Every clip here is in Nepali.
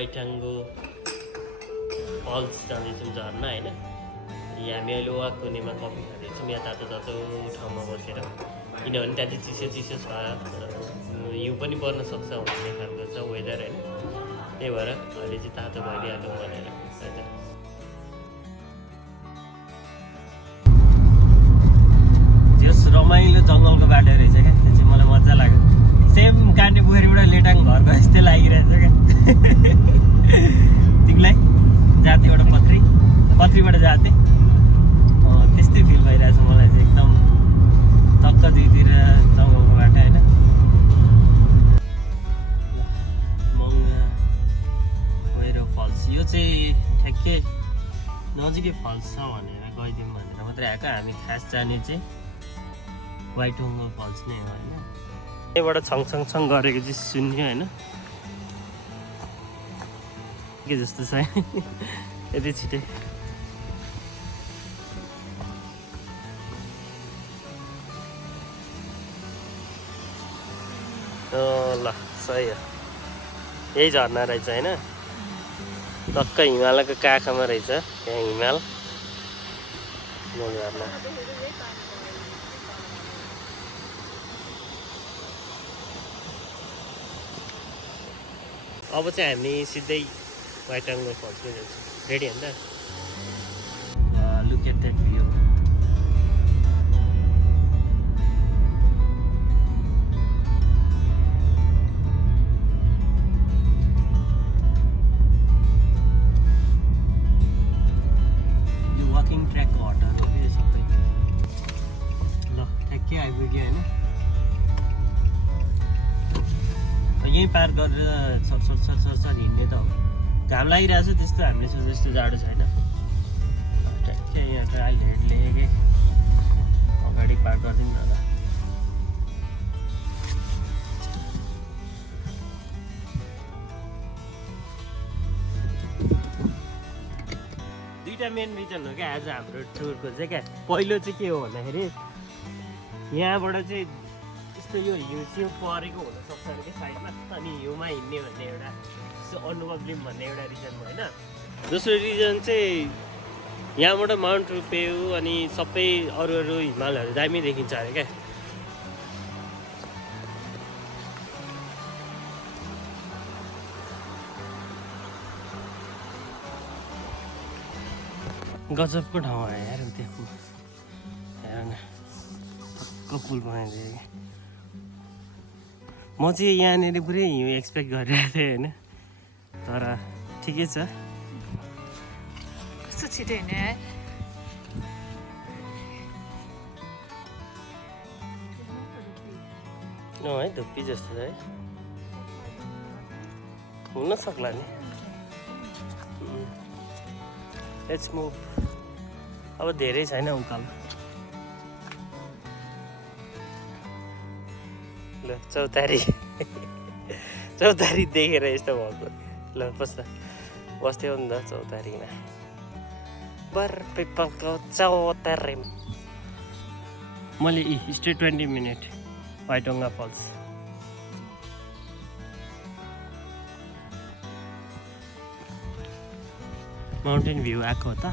वाइटाङ्गो फल्स जाँदैछौँ झर्ना होइन। हामी अहिले वाक गर्नेमा कफी खाँदैछौँ यहाँ तातो तातो ठाउँमा बसेर, किनभने त्यहाँ चाहिँ चिसो चिसो छ, हिउँ पनि पर्न सक्छ भन्ने खालको छ वेदर होइन। त्यही भएर अहिले चाहिँ तातो भइदिइहालौँ भनेर हजुर। जस रमाइलो जङ्गलको बाटो रहेछ क्या, त्यो चाहिँ मलाई मजा लाग्यो। सेम कान्ने पोखरीबाट लेटाङ घरको जस्तै लागिरहेको छ क्या। तिमीलाई जाते एउटा पत्रीबाट जाते त्यस्तै फिल भइरहेछ मलाई चाहिँ, एकदम टक्क दुईतिर जङ्गलको बाटो होइन। मङ्गा गएर फल्स यो चाहिँ ठ्याक्कै नजिकै फल्स छ भनेर गइदिउँ भनेर मात्रै आएको। हामी खास जाने चाहिँ वाइटोङ्गा फल्स नै हो होइन। यहीँबाट छङ गरेको चाहिँ सुन्यो होइन, के जस्तो छ यति छिटै। ल सही हो, यही झर्ना रहेछ होइन। टक्क हिमालयको काखमा रहेछ त्यहाँ हिमाल झर्ना। अब चाहिँ हामी सिधै वाइटाङ्गो फल्समै जान्छौँ। रेडी होइन त? Look at that view. यो वाकिङ ट्र्याकको हटाएको के सबै। ल ठ्याक्कै आइपुग्यो होइन। यहीँ पार गरेर सर हिँड्ने त हो। घाम लागिरहेको छ त्यस्तो, हामीले सोचे जस्तो जाडो छैन। ठ्याक्कै यहाँ ट्रायल हेडले के अगाडि पार गरिदिउँ न त। दुईवटा मेन रिजन हो क्या आज हाम्रो टुरको चाहिँ क्या। पहिलो चाहिँ के हो भन्दाखेरि यहाँबाट चाहिँ यस्तो यो हिउँ परेको हुनसक्छ अरे कि साइडमा, अनि हिउँमा हिँड्ने भन्ने एउटा अनुभव लिउँ भन्ने एउटा रिजन हो होइन। दोस्रो रिजन चाहिँ यहाँबाट माउन्ट रुपेउ अनि सबै अरू हिमालहरू दामी देखिन्छ अरे क्या। गजबको ठाउँ आयो यार त्यहाँ हेर न, टक्क पुल बनाइदियो कि। म चाहिँ यहाँनिर पुरै हिउँ एक्सपेक्ट गरिरहेको थिएँ होइन, तर ठिकै छ। कस्तो छिटो हिँड्यो है। है धुप्पी जस्तो छ है, हुन सक्ला नि। Let's move. अब धेरै छैन उकालो। ल चौतारी देखेर यस्तो भएको। ल बस्थ्यो नि त चौतारीमा, बर पिपलको चौतारीमा। मैले stay 20 minute Waitonga falls. Mountain view आएको हो त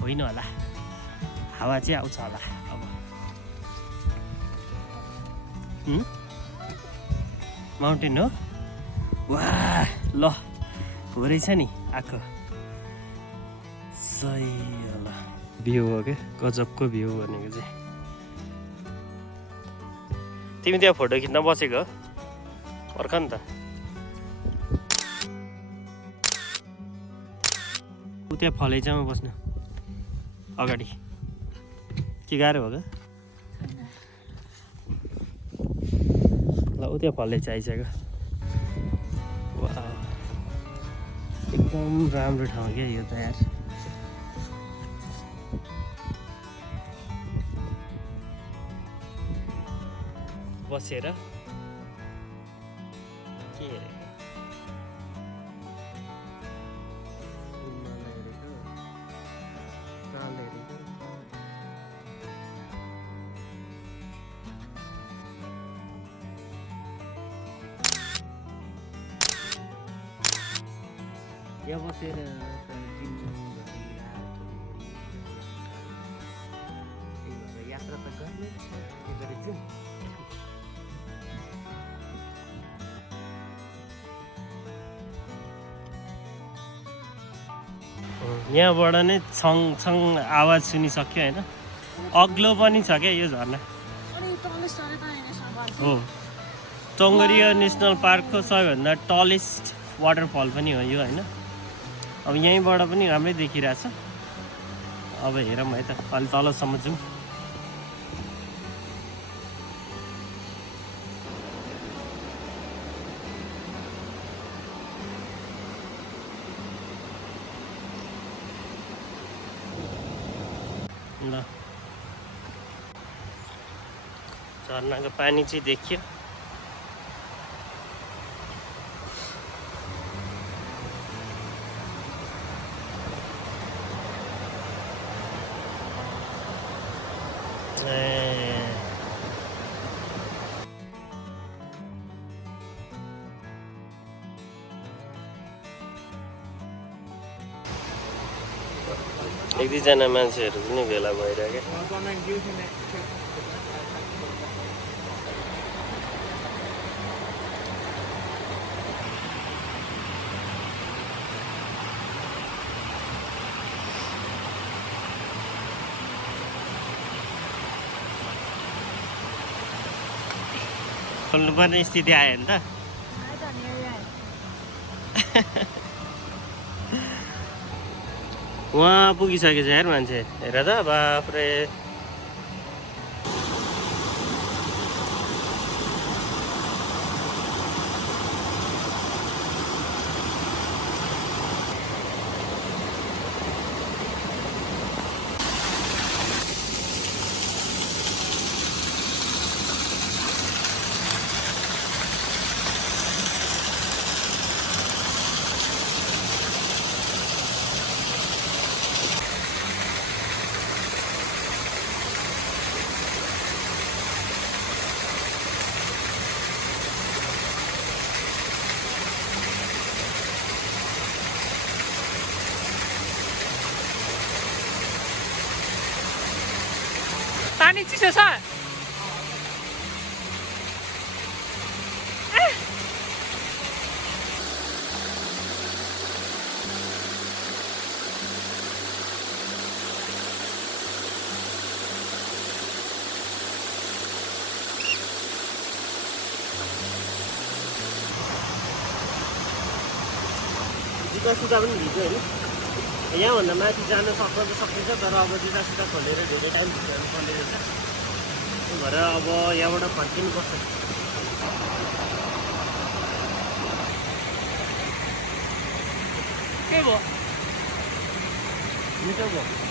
होइन होला, हावा चाहिँ आउँछ होला अब। माउन्टेन हो वाह। ल हो रहेछ नि आएको, सही होला। भ्यू हो क्या, गजबको भ्यू भनेको चाहिँ। तिमी त्यहाँ फोटो खिच्न बसेको पर्ख नि त। ऊ त्यहाँ फलैचामा बस्नु अगाडि के गाह्रो हो क्या। ल ऊ त्यहाँ फलैचा आइसक्यो। वाह एकदम राम्रो ठाउँ क्या यो त यार। बसेर के हेरेको यहाँ बसेर यात्रा त गर्ने के गरेको छु यहाँबाट नै छङ छङ आवाज सुनिसक्यो होइन अग्लो पनि छ क्या यो झरना हो टोङ्गरियो नेसनल पार्कको सबैभन्दा टलेस्ट वाटरफल पनि हो यो होइन अब यहीँबाट पनि राम्रै देखिरहेछ अब हेरौँ है त अलि तलसम्म जाउँ ल झरनाको पानी चाहिँ देखियो एक दुईजना मान्छेहरू पनि भेला भइरहेको खोल्नुपर्ने स्थिति आयो नि त वहाँ पुगिसकेछ यार मान्छे हेर त बाफ्रे पानी चिसो छ जुत्ता सुत्ता पनि भिज्यो होइन यहाँभन्दा माथि जान सकिन्छ तर अब जुत्ता सुत्ता खोलेर धेरै टाइम भिजाउनु पर्ने रहेछ त्यही भएर अब यहाँबाट फर्किनुपर्छ के भयो मिठो भयो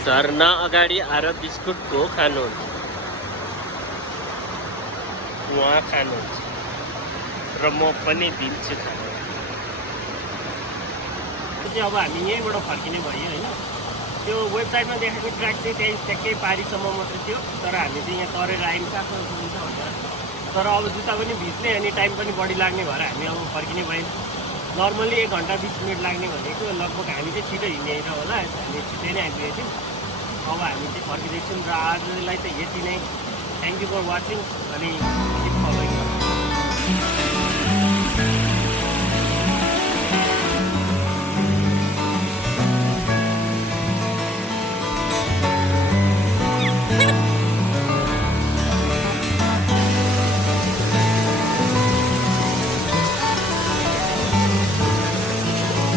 झरना अगाडि आएर बिस्कुटको खानुहुन्छ उहाँ खानुहुन्छ र म पनि दिन्छु खानु चाहिँ अब हामी यहीँबाट फर्किने भयो होइन त्यो वेबसाइटमा देखाएको ट्र्याक चाहिँ त्यही ट्याक्कै पारीसम्म मात्रै थियो तर हामी चाहिँ यहाँ तरेर आयौँ कहाँसम्म पुगिन्छ भनेर तर अब जुत्ता पनि भिज्ने अनि टाइम पनि बढी लाग्ने भएर हामी अब फर्किने भयौँ नर्मली 1 घन्टा 20 मिनट लाग्ने भनेको लगभग हामी चाहिँ छिटो हिँडेर होला हामी छिटै नै आइपुगेको थियौँ अब हामी चाहिँ फर्किँदैछौँ र आजलाई चाहिँ यति नै थ्याङ्क यू फर वाचिङ अनि